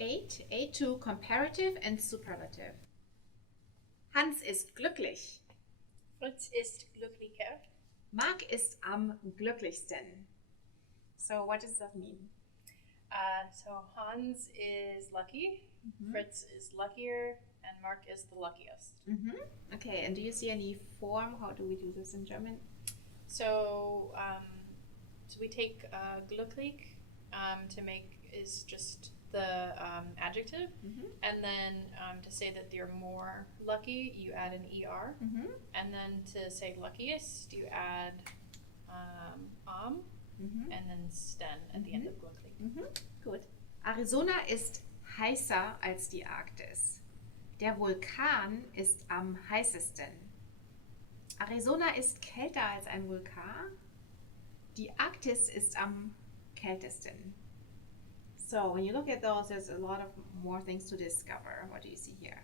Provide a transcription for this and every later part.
8A2 Comparative and Superlative. Hans ist glücklich. Fritz ist glücklicher. Mark ist am glücklichsten. So what does that mean? So Hans is lucky, Fritz is luckier, and Mark is the luckiest. Okay, and do you see any form? How do we do this in German? So we take glücklich to make is just the adjective, and then to say that you're more lucky, you add an er, and then to say luckiest, you add and then sten at the end of glücklich. Gut. Arizona ist heißer als die Arktis. Der Vulkan ist am heißesten. Arizona ist kälter als ein Vulkan. Die Arktis ist am kältesten. So when you look at those, there's a lot of more things to discover. What do you see here?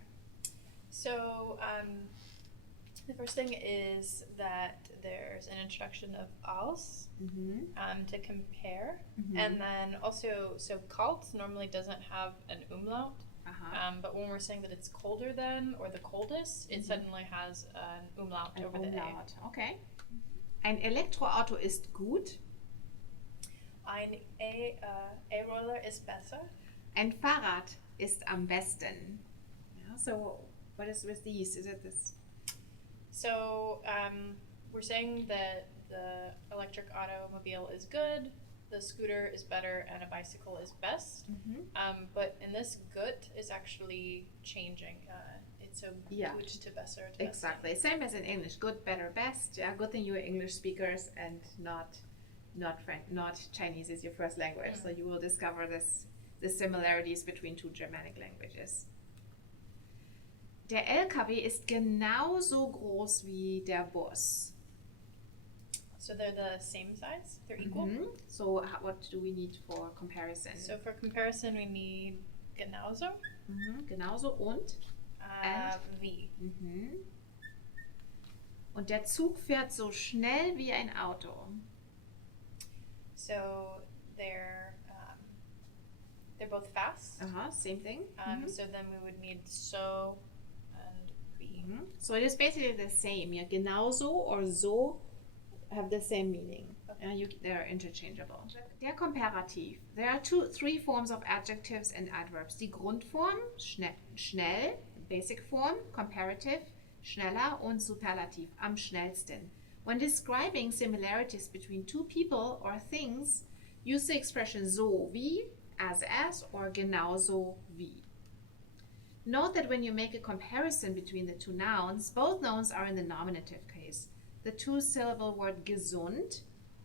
So the first thing is that there's an introduction of als to compare, and then also, so kalt normally doesn't have an umlaut, but when we're saying that it's colder than or the coldest, it suddenly has an umlaut over the A. Okay. Ein Elektroauto ist gut. Ein E-Roller ist besser. Ein Fahrrad ist am besten. Yeah, so what is with these? Is it this? So we're saying that the electric automobile is good, the scooter is better, and a bicycle is best. But in this gut is actually changing. It's a gut to besser. To exactly. Best. Same as in English. Good, better, best. Yeah, good thing you are English speakers and not Chinese is your first language. So you will discover the similarities between two Germanic languages. Der LKW ist genauso groß wie der Bus. So they're the same size? They're equal? So what do we need for comparison? So for comparison, we need genauso. Genauso und? Wie. Und der Zug fährt so schnell wie ein Auto. So they're both fast. Same thing. So then we would need so and wie. So it is basically the same. Yeah, genauso or so have the same meaning. Okay. They're interchangeable. Der Komparativ. There are three forms of adjectives and adverbs. Die Grundform, schnell, basic form, comparative, schneller und Superlativ, am schnellsten. When describing similarities between two people or things, use the expression so wie, as, or genauso wie. Note that when you make a comparison between the two nouns, both nouns are in the nominative case. The two-syllable word gesund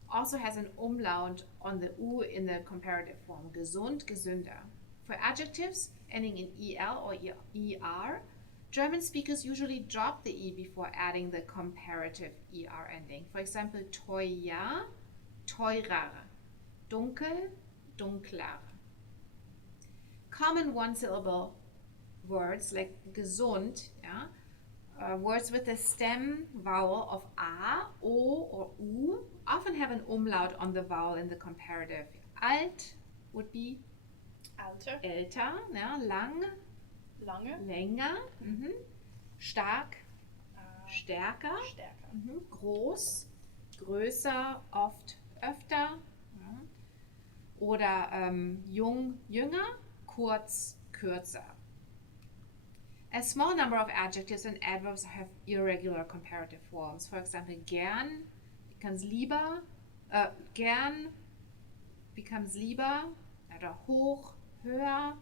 also has an umlaut on the U in the comparative form, gesund, gesünder. For adjectives ending in EL or ER, German speakers usually drop the E before adding the comparative ER ending. For example, teuer, teurer, dunkel, dunkler. Common one-syllable words like gesund, words with the stem vowel of A, O, or U often have an umlaut on the vowel in the comparative. Alt would be Alter. Älter, lang, Lange. länger, stark, stärker, groß, größer, oft, öfter, oder jung, jünger, kurz, kürzer. A small number of adjectives and adverbs have irregular comparative forms. For example, gern becomes lieber, oder hoch, höher,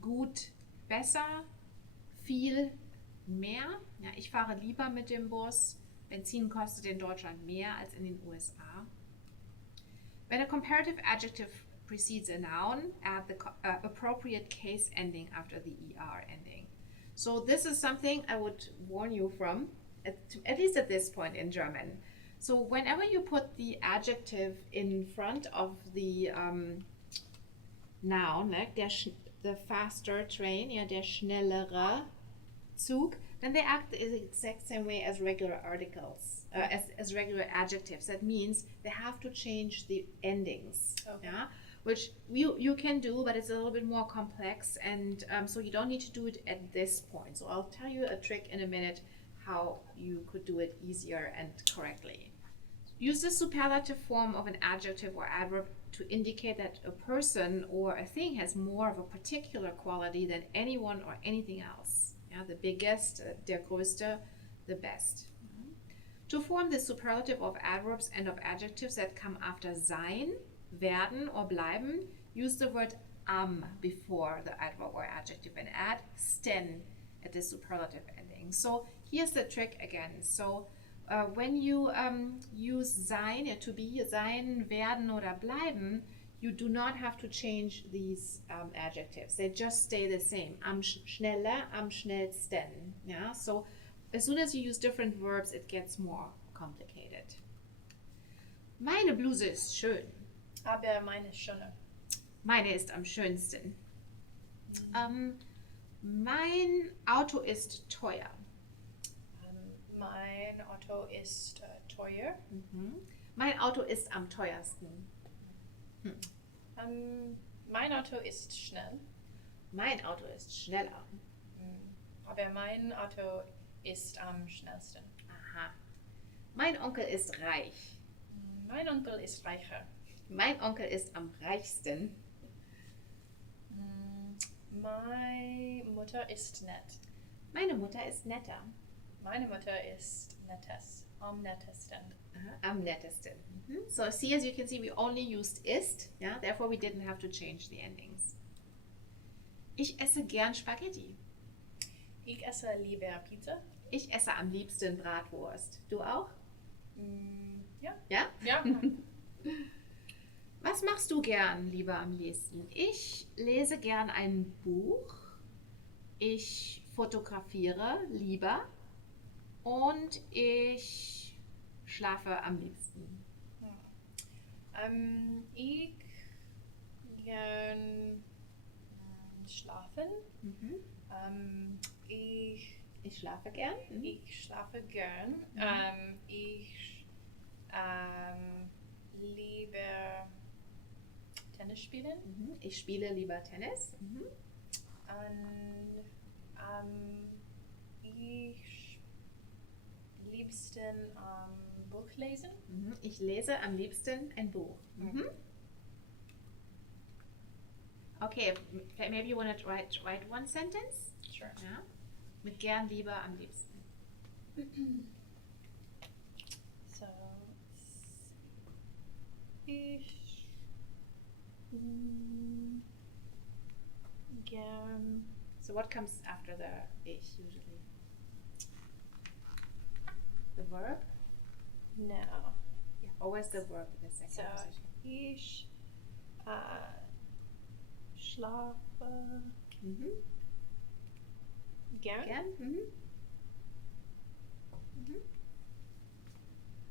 gut, besser, viel, mehr. Ja, ich fahre lieber mit dem Bus. Benzin kostet in Deutschland mehr als in den USA. When a comparative adjective precedes a noun, add the appropriate case ending after the ER ending. So this is something I would warn you from, at least at this point in German. So whenever you put the adjective in front of the noun, like the faster train, der schnellere Zug, then they act the exact same way as regular articles, as regular adjectives. That means they have to change the endings. Okay. which you can do, but it's a little bit more complex, and so you don't need to do it at this point. So I'll tell you a trick in a minute how you could do it easier and correctly. Use the superlative form of an adjective or adverb to indicate that a person or a thing has more of a particular quality than anyone or anything else. Yeah, the biggest, der größte, the best. To form the superlative of adverbs and of adjectives that come after sein, werden, or bleiben, use the word am before the adverb or adjective and add sten at the superlative ending. So here's the trick again. So when you use sein, to be, sein, werden, oder bleiben, you do not have to change these adjectives. They just stay the same. Am schneller, am schnellsten. Yeah? So as soon as you use different verbs, it gets more complicated. Meine Bluse ist schön. Aber meine ist schöner. Meine ist am schönsten. Mein Auto ist teuer. Mein Auto ist teuer. Mein Auto ist am teuersten. Mein Auto ist schnell. Mein Auto ist schneller. Aber mein Auto ist am schnellsten. Aha. Mein Onkel ist reich. Mein Onkel ist reicher. Mein Onkel ist am reichsten. Meine Mutter ist nett. Meine Mutter ist netter. Meine Mutter ist nettest. Am nettesten. Am nettesten. So see, as you can see, we only used ist. Yeah? Therefore, we didn't have to change the endings. Ich esse gern Spaghetti. Ich esse lieber Pizza. Ich esse am liebsten Bratwurst. Du auch? Ja. Ja? Ja. Was machst du gern lieber am liebsten? Ich lese gern ein Buch. Ich fotografiere lieber. Und ich schlafe am liebsten. Ich gern schlafen. Ich schlafe gern. Ich schlafe gern. Ich liebe Tennis spielen. Ich spiele lieber Tennis. Ich liebsten Buch lesen. Ich lese am liebsten ein Buch. Okay, maybe you want to write one sentence? Sure. Ja? Mit gern, lieber, am liebsten. So, ich gern. So what comes after the ich usually? The verb? No. Yeah, always the verb in the second So, position. ich schlafe gern. Gern?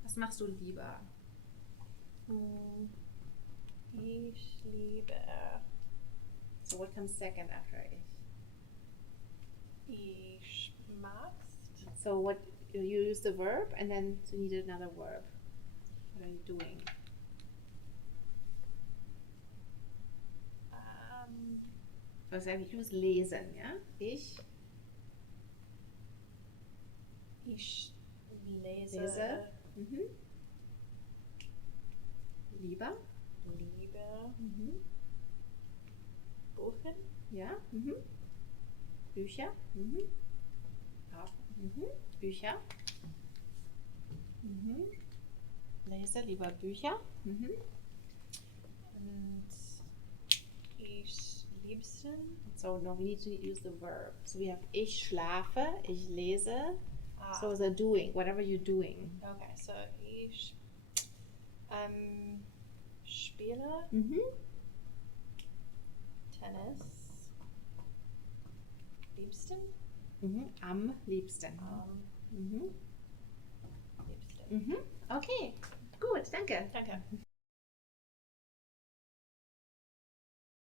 Was machst du lieber? Ich liebe. So what comes second after ich? Ich magst. So what you use the verb and then you need another verb. What are you doing? For example, use lesen, ja? Ich lese. Lieber. Liebe. Buchen. Ja. Bücher. Auch. Bücher. Lese lieber Bücher. Und ich liebsten. So now we need to use the verb. So we have ich schlafe, ich lese. So the doing, whatever you're doing. Okay, so ich spiele Tennis. Liebsten? Am liebsten. Liebsten. Okay, gut, danke. Danke.